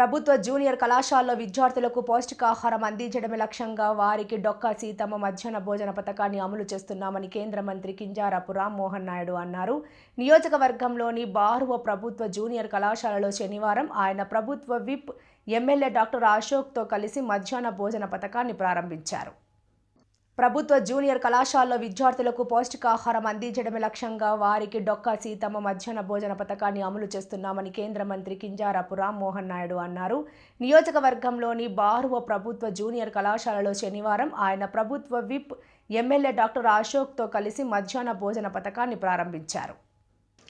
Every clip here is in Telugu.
ప్రభుత్వ జూనియర్ కళాశాలలో విద్యార్థులకు పౌష్టికాహారం అందించడమే లక్ష్యంగా వారికి డొక్కా సీతమ్మ మధ్యాహ్న భోజన పథకాన్ని అమలు చేస్తున్నామని కేంద్ర మంత్రి కింజారపు రామ్మోహన్ నాయుడు అన్నారు. నియోజకవర్గంలోని బారువ ప్రభుత్వ జూనియర్ కళాశాలలో శనివారం ఆయన ప్రభుత్వ విప్ ఎమ్మెల్యే డాక్టర్ అశోక్తో కలిసి మధ్యాహ్న భోజన పథకాన్ని ప్రారంభించారు. ప్రభుత్వ జూనియర్ కళాశాలలో విద్యార్థులకు పౌష్టికాహారం అందించడమే లక్ష్యంగా వారికి డొక్కా సీతమ్మ మధ్యాహ్న భోజన పథకాన్ని అమలు చేస్తున్నామని కేంద్ర మంత్రి కింజారపు రామ్మోహన్ నాయుడు అన్నారు. నియోజకవర్గంలోని బారువ ప్రభుత్వ జూనియర్ కళాశాలలో శనివారం ఆయన ప్రభుత్వ విప్ ఎమ్మెల్యే డాక్టర్ అశోక్తో కలిసి మధ్యాహ్న భోజన పథకాన్ని ప్రారంభించారు.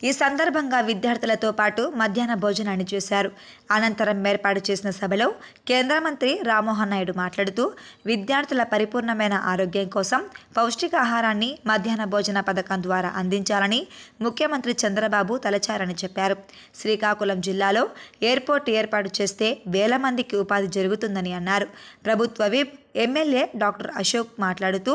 ఈ సందర్భంగా విద్యార్థులతో పాటు మధ్యాహ్న భోజనాన్ని చేశారు. అనంతరం ఏర్పాటు చేసిన సభలో కేంద్ర మంత్రి రామ్మోహన్ నాయుడు మాట్లాడుతూ విద్యార్థుల పరిపూర్ణమైన ఆరోగ్యం కోసం పౌష్టికాహారాన్ని మధ్యాహ్న భోజన పథకం ద్వారా అందించాలని ముఖ్యమంత్రి చంద్రబాబు తలచారని చెప్పారు. శ్రీకాకుళం జిల్లాలో ఎయిర్పోర్ట్ ఏర్పాటు చేస్తే వేల మందికి ఉపాధి జరుగుతుందని అన్నారు. ప్రభుత్వ విప్ ఎమ్మెల్యే డాక్టర్ అశోక్ మాట్లాడుతూ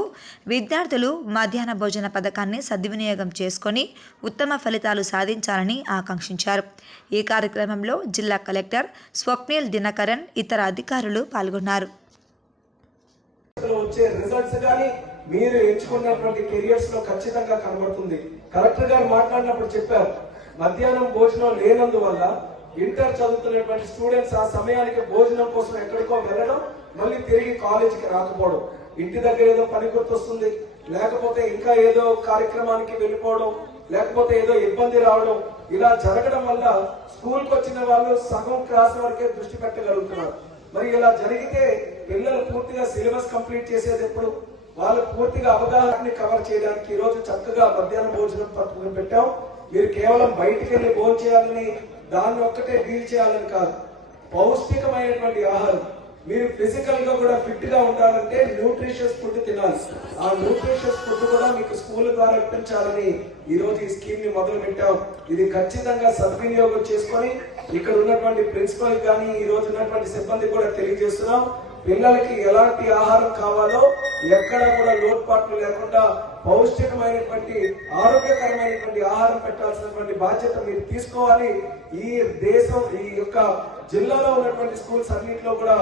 విద్యార్థులు మధ్యాహ్న భోజన పథకాన్ని సద్వినియోగం చేసుకొని ఉత్తమ ఫలితాలు సాధించాలని ఆకాంక్షించారు. ఈ కార్యక్రమంలో జిల్లా కలెక్టర్ స్వప్నిల్ దినకరన్ ఇతర అధికారులు పాల్గొన్నారు. వచ్చే రిజల్ట్స్ కానీ మీరు ఎంచుకున్నటువంటి కెరియర్స్లో ఖచ్చితంగా కనబడుతుంది. కలెక్టర్ గారు మాట్లాడినప్పుడు చెప్పారు మధ్యాహ్నం భోజనం లేనందువల్ల ఇంటర్ చదువుతున్నటువంటి స్టూడెంట్స్ ఆ సమయానికి భోజనం కోసం ఎక్కడికో వెళ్ళడం మళ్ళీ తిరిగి కాలేజీకి రాకపోవడం. ఇంటి దగ్గర ఏదో పని గుర్తొస్తుంది లేకపోతే ఇంకా ఏదో కార్యక్రమానికి వెళ్ళిపోవడం లేకపోతే ఏదో ఇబ్బంది రావడం ఇలా జరగడం వల్ల స్కూల్కి వచ్చిన వాళ్ళు సగం క్లాస్ వరకే దృష్టి పెట్టగలుగుతున్నారు. మరి ఇలా జరిగితే పిల్లలు పూర్తిగా సిలబస్ కంప్లీట్ చేసేది ఎప్పుడు? వాళ్ళు పూర్తిగా అవగాహనని కవర్ చేయడానికి ఈ రోజు చక్కగా మధ్యాహ్న భోజనం పథకం పెట్టాం. మీరు కేవలం బయటికి వెళ్ళి భోజనం చేయాలని దాన్ని ఒక్కటే డీల్ చేయాలని కాదు. పౌష్టికమైనటువంటి ఆహారం. మీరు ఫిజికల్గా కూడా ఫిట్గా ఉండాలంటే న్యూట్రిషియస్ ఫుడ్ తినాలి. ఆ న్యూట్రిషియస్ ఫుడ్ కూడా మీకు స్కూల్ ద్వారా ఇప్పించాలని ఈ రోజు ఈ స్కీమ్ని మొదలు పెట్టాం ఇది ఖచ్చితంగా సద్వినియోగం చేసుకొని ఇక్కడ ఉన్నటువంటి ప్రిన్సిపల్ కానీ ఈ రోజు ఉన్నటువంటి సిబ్బంది కూడా తెలియజేస్తున్నాం. పిల్లలకి ఎలాంటి ఆహారం కావాలో ఎక్కడ కూడా లోటుపాట్లు లేకుండా పౌష్టికమైనటువంటి ఆరోగ్యకరమైనటువంటి ఆహారం పెట్టాల్సినటువంటి బాధ్యత మీరు తీసుకోవాలి. ఈ దేశం ఈ యొక్క జిల్లాలో ఉన్నటువంటి స్కూల్స్ అన్నింటిలో కూడా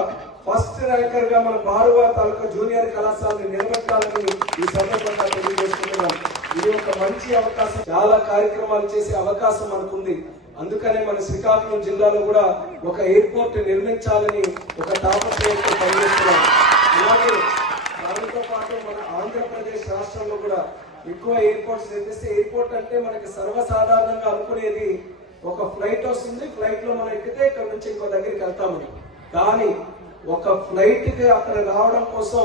ఫస్ట్ ర్యాంకర్గా మన బారువా తాలూకా జూనియర్ కళాశాలని నిలబెట్టాలని ఈ సందర్భంగా తెలియజేసుకుంటున్నాం. ఇది ఒక మంచి అవకాశం. చాలా కార్యక్రమాలు చేసే అవకాశం మనకుంది. అందుకనే మన శ్రీకాకుళం జిల్లాలో కూడా ఒక ఎయిర్పోర్ట్ నిర్మించాలని ఒక తాపత్రయంతో పనిచేస్తున్నాం. అలాగే దానితో పాటు మన ఆంధ్రప్రదేశ్ రాష్ట్రంలో కూడా ఎక్కువ ఎయిర్పోర్ట్స్ నిర్మిస్తే ఎయిర్పోర్ట్ అంటే మనకి సర్వసాధారణంగా అనుకునేది ఒక ఫ్లైట్ వస్తుంది. ఫ్లైట్లో మనం ఎక్కితే ఇక్కడ నుంచి ఇంకో దగ్గరికి వెళ్తామని. కానీ ఒక ఫ్లైట్కి అక్కడ రావడం కోసం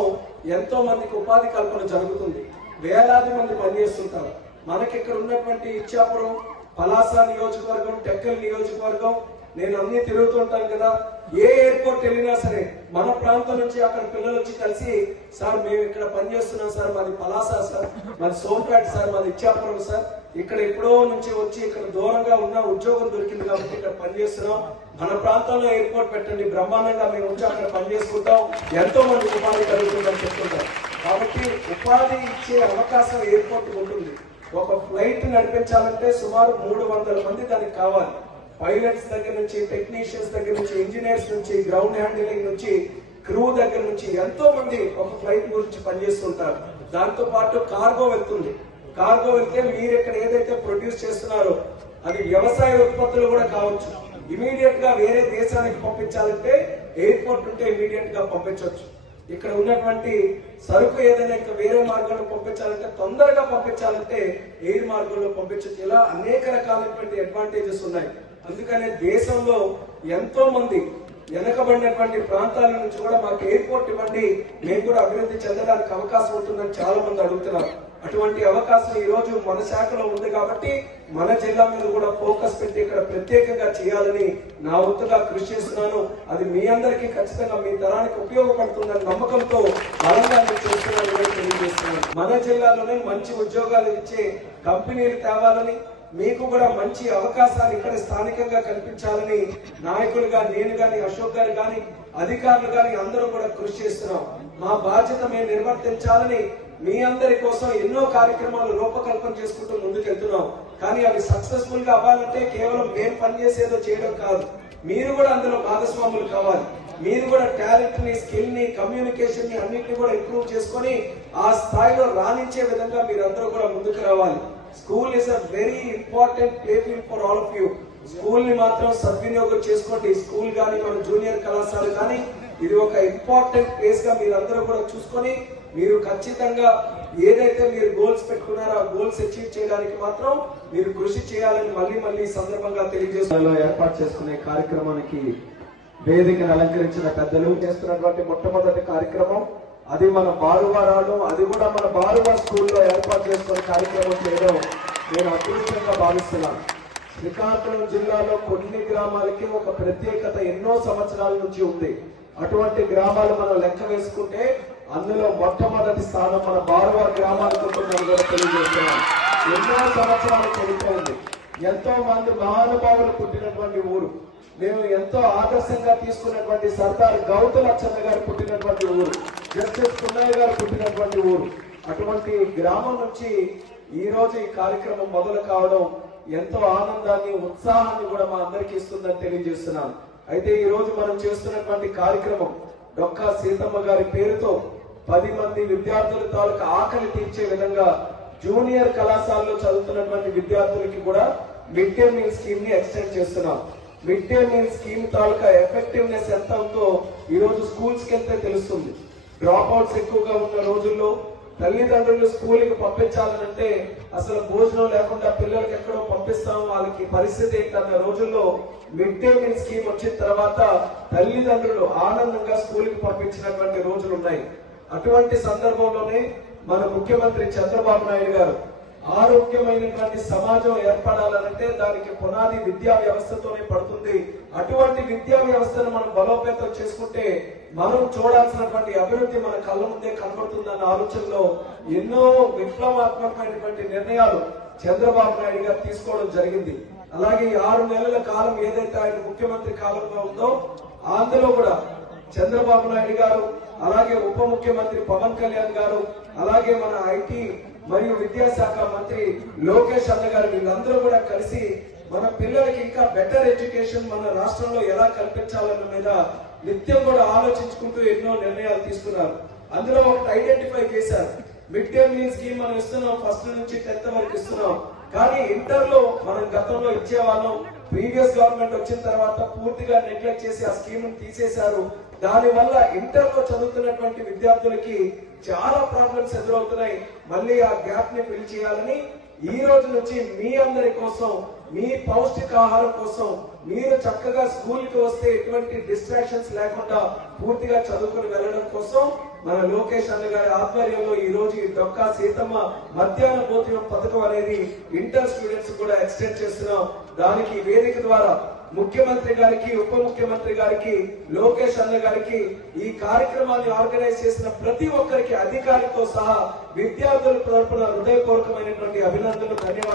ఎంతో మందికి ఉపాధి కల్పన జరుగుతుంది. వేలాది మంది పనిచేస్తుంటారు. మనకి ఇక్కడ ఉన్నటువంటి ఇచ్చాపురం పలాస నియోజకవర్గం టెక్కల్ నియోజకవర్గం నేను అన్ని తిరుగుతుంటాను కదా. ఏ ఎయిర్పోర్ట్ వెళ్ళినా సరే మన ప్రాంతం నుంచి అక్కడ పిల్లలు వచ్చి కలిసి సార్ మేము ఇక్కడ పనిచేస్తున్నాం సార్ మాది పలాస సార్ మాది సోంపేట సార్ మాది ఇచ్చాపురం సార్. ఇక్కడ ఎప్పుడో నుంచి వచ్చి ఇక్కడ దూరంగా ఉన్న ఉద్యోగం దొరికింది కాబట్టి ఇక్కడ పనిచేస్తున్నాం మన ప్రాంతంలో ఎయిర్పోర్ట్ పెట్టండి బ్రహ్మాండంగా మేము వచ్చి అక్కడ పనిచేసుకుంటాం ఎంతో మంది ఉపాధి కలుగుతుందని చెప్తుంటాం కాబట్టి ఉపాధి ఇచ్చే అవకాశం ఎయిర్పోర్ట్ ఉంటుంది. ఒక ఫ్లైట్ నడిపించాలంటే సుమారు మూడు వందల మంది దానికి కావాలి. పైలట్స్ దగ్గర నుంచి టెక్నీషియన్స్ దగ్గర నుంచి ఇంజనీర్స్ నుంచి గ్రౌండ్ హ్యాండిలింగ్ నుంచి క్రూ దగ్గర నుంచి ఎంతో మంది ఒక ఫ్లైట్ గురించి పనిచేస్తుంటారు. దాంతో పాటు కార్గో వెళ్తుంది. కార్గో వెళ్తే మీరు ఇక్కడ ఏదైతే ప్రొడ్యూస్ చేస్తున్నారో అది వ్యవసాయ ఉత్పత్తులు కూడా కావచ్చు. ఇమీడియట్గా వేరే దేశానికి పంపించాలంటే ఎయిర్పోర్ట్ ఉంటే ఇమీడియట్గా పంపించవచ్చు. ఇక్కడ ఉన్నటువంటి సరుకు ఏదైనా ఇంకా వేరే మార్గంలో పంపించాలంటే తొందరగా పంపించాలంటే ఎయిర్ మార్గంలో పంపించవచ్చు ఇలా అనేక రకాలైనటువంటి అడ్వాంటేజెస్ ఉన్నాయి. అందుకనే దేశంలో ఎంతో మంది వెనకబడినటువంటి ప్రాంతాల నుంచి కూడా మాకు ఎయిర్పోర్ట్ ఇవ్వండి. మేము కూడా అభివృద్ధి చెందడానికి అవకాశం ఉంటుందని చాలా మంది అడుగుతున్నారు. అటువంటి అవకాశం ఈరోజు మన శాఖలో ఉంది కాబట్టి మన జిల్లా మీద కూడా ఫోకస్ పెట్టి ఇక్కడ ప్రత్యేకంగా చేయాలని నా వంతుగా కృషి చేస్తున్నాను. అది మీ అందరికీ ఖచ్చితంగా మీ తరానికి ఉపయోగపడుతుందని నమ్మకంతో బలంగా నేను చేస్తున్నాను తెలియజేస్తున్నాను. మన జిల్లాలోనే మంచి ఉద్యోగాలు ఇచ్చే కంపెనీలు తేవాలని మీకు కూడా మంచి అవకాశాలు ఇక్కడ స్థానికంగా కల్పించాలని నాయకులుగా నేను గాని అశోక్ గారు కానీ అధికారులు కానీ అందరూ కూడా కృషి చేస్తున్నాం. మా బాధ్యత మేము నిర్వర్తించాలని మీ అందరి కోసం ఎన్నో కార్యక్రమాలు రూపకల్పన చేసుకుంటూ ముందుకెళ్తున్నాం. కానీ అవి సక్సెస్ఫుల్గా అవ్వాలంటే కేవలం మేము పనిచేసేదో చేయడం కాదు. మీరు కూడా అందులో భాగస్వాములు కావాలి. మీరు కూడా టాలెంట్ని స్కిల్ని కమ్యూనికేషన్ని అన్నింటిని కూడా ఇంప్రూవ్ చేసుకొని ఆ స్థాయిలో రాణించే విధంగా మీరందరూ కూడా ముందుకు రావాలి. School is a very important playfield for all of you స్కూల్ని మాత్రం సద్వినియోగం చేసుకోండి. స్కూల్ కానీ మన జూనియర్ కళాశాల కానీ ఇది ఒక ఇంపార్టెంట్ ప్లేస్గా కూడా చూసుకొని మీరు ఖచ్చితంగా ఏదైతే మీరు గోల్స్ పెట్టుకున్నారో ఆ గోల్స్ అచీవ్ చేయడానికి మాత్రం మీరు కృషి చేయాలని మళ్ళీ మళ్ళీ సందర్భంగా తెలియజేస్తున్నా ఏర్పాటు చేసుకునే కార్యక్రమానికి వేదికను అలంకరించిన పెద్దలు చేస్తున్నటువంటి మొట్టమొదటి కార్యక్రమం. అది మన బారువారాలు అది కూడా మన బారువా స్కూల్లో ఏర్పాటు చేసుకునే కార్యక్రమం చేయడం నేను అదృష్టంగా భావిస్తున్నాను. శ్రీకాకుళం జిల్లాలో కొన్ని గ్రామాలకి ఒక ప్రత్యేకత ఎన్నో సంవత్సరాల నుంచి ఉంది. అటువంటి గ్రామాలు మనం లెక్క వేసుకుంటే అందులో మొట్టమొదటి స్థానం మన బారువారి గ్రామాలకు ఉంటుందని కూడా తెలియజేస్తున్నాం. ఎన్నో సంవత్సరాలు చనిపోయింది ఎంతో మంది మహానుభావులు పుట్టినటువంటి ఊరు. మేము ఎంతో ఆదర్శంగా తీసుకున్నటువంటి సర్దార్ గౌతు లచ్చన్న గారు పుట్టినటువంటి ఊరు. జస్టిస్ పున్నయ్య గారు పుట్టినటువంటి ఊరు. అటువంటి గ్రామం నుంచి ఈ రోజు ఈ కార్యక్రమం మొదలు కావడం ఎంతో ఆనందాన్ని ఉత్సాహాన్ని కూడా మా అందరికీ ఇస్తుందని తెలియజేస్తున్నాను. అయితే ఈ రోజు మనం చేస్తున్నటువంటి కార్యక్రమం డొక్కా సీతమ్మ గారి పేరుతో పది మంది విద్యార్థుల తాలూకు ఆకలి తీర్చే విధంగా జూనియర్ కళాశాలలో చదువుతున్నటువంటి విద్యార్థులకి కూడా మిడ్ డే మీల్ స్కీమ్ని ఎక్స్టెండ్ చేస్తున్నాం. మిడ్ డే మీల్ స్కీమ్ తాలూకా ఎఫెక్టివ్నెస్ ఎంత ఉందో ఈ రోజు స్కూల్స్కి వెళ్తే తెలుస్తుంది. డ్రాప్ అవుట్స్ ఎక్కువగా ఉన్న రోజుల్లో తల్లిదండ్రులు స్కూల్కి పంపించాలంటే అసలు భోజనం లేకుండా పిల్లలకి ఎక్కడో పంపిస్తాం వాళ్ళకి పరిస్థితి ఏంటన్న రోజుల్లో మిడ్ డే మీల్ స్కీమ్ వచ్చిన తర్వాత తల్లిదండ్రులు ఆనందంగా స్కూల్కి పంపించినటువంటి రోజులు ఉన్నాయి. అటువంటి సందర్భంలోనే మన ముఖ్యమంత్రి చంద్రబాబు నాయుడు గారు ఆరోగ్యమైనటువంటి సమాజం ఏర్పడాలంటే దానికి పునాది విద్యా వ్యవస్థతోనే పడుతుంది. అటువంటి విద్యా వ్యవస్థను మనం బలోపేతం చేసుకుంటే మనం చూడాల్సినటువంటి అభివృద్ధి మన కళ్ళ ముందే కనబడుతుందన్న ఆలోచనలో ఎన్నో విప్లవాత్మకమైనటువంటి నిర్ణయాలు చంద్రబాబు నాయుడు గారు తీసుకోవడం జరిగింది. అలాగే ఈ ఆరు నెలల కాలం ఏదైతే ఆయన ముఖ్యమంత్రి కాలంలో ఉందో అందులో కూడా చంద్రబాబు నాయుడు గారు అలాగే ఉప ముఖ్యమంత్రి పవన్ కళ్యాణ్ గారు అలాగే మన ఐటీ మరియు విద్యాశాఖ మంత్రి లోకేష్ అన్న గారు వీళ్ళందరూ కూడా కలిసి మన పిల్లలకి ఇంకా బెటర్ ఎడ్యుకేషన్ మన రాష్ట్రంలో ఎలా కల్పించాలన్న మీద నిత్యం కూడా ఆలోచించుకుంటూ ఎన్నో నిర్ణయాలు తీసుకున్నారు. అందులో ఒకటి ఐడెంటిఫై చేశారు. మిడ్ డే మీల్ స్కీమ్ మనం ఇస్తున్నాం ఫస్ట్ నుంచి టెన్త్ వరకు ఇస్తున్నాం. కానీ ఇంటర్లో మనం గతంలో ఇచ్చేవాళ్ళం. ప్రీవియస్ గవర్నమెంట్ వచ్చిన తర్వాత పూర్తిగా నెగ్లెక్ట్ చేసి ఆ స్కీమ్ తీసేశారు. దానివల్ల ఇంటర్లో చదువుతున్నటువంటి విద్యార్థులకి చాలా ప్రాబ్లమ్స్ ఎదురవుతున్నాయి. మళ్ళీ ఆ గ్యాప్ని ఫిల్ చేయాలని ఈ రోజు నుంచి మీ అందరి కోసం మీ పౌష్టికాహారం కోసం మీరు చక్కగా స్కూల్కి వస్తే ఎటువంటి డిస్ట్రాక్షన్స్ లేకుండా పూర్తిగా చదువుకుని వెళ్ళడం కోసం మన లోకేష్ అన్న గారి ఆధ్వర్యంలో ఈ రోజు ఈ దొక్క సీతమ్మ మధ్యాహ్న భోజనం పథకం అనేది ఇంటర్ స్టూడెంట్స్ కూడా ఎక్స్టెండ్ చేస్తున్నాం. దానికి వేదిక ద్వారా ముఖ్యమంత్రి గారికి ఉప ముఖ్యమంత్రి గారికి లోకేష్ అన్న గారికి ఈ కార్యక్రమాన్ని ఆర్గనైజ్ చేసిన ప్రతి ఒక్కరికి అధికారితో సహా విద్యార్థుల తరపున హృదయపూర్వకమైనటువంటి అభినందనలు ధన్యవాదాలు.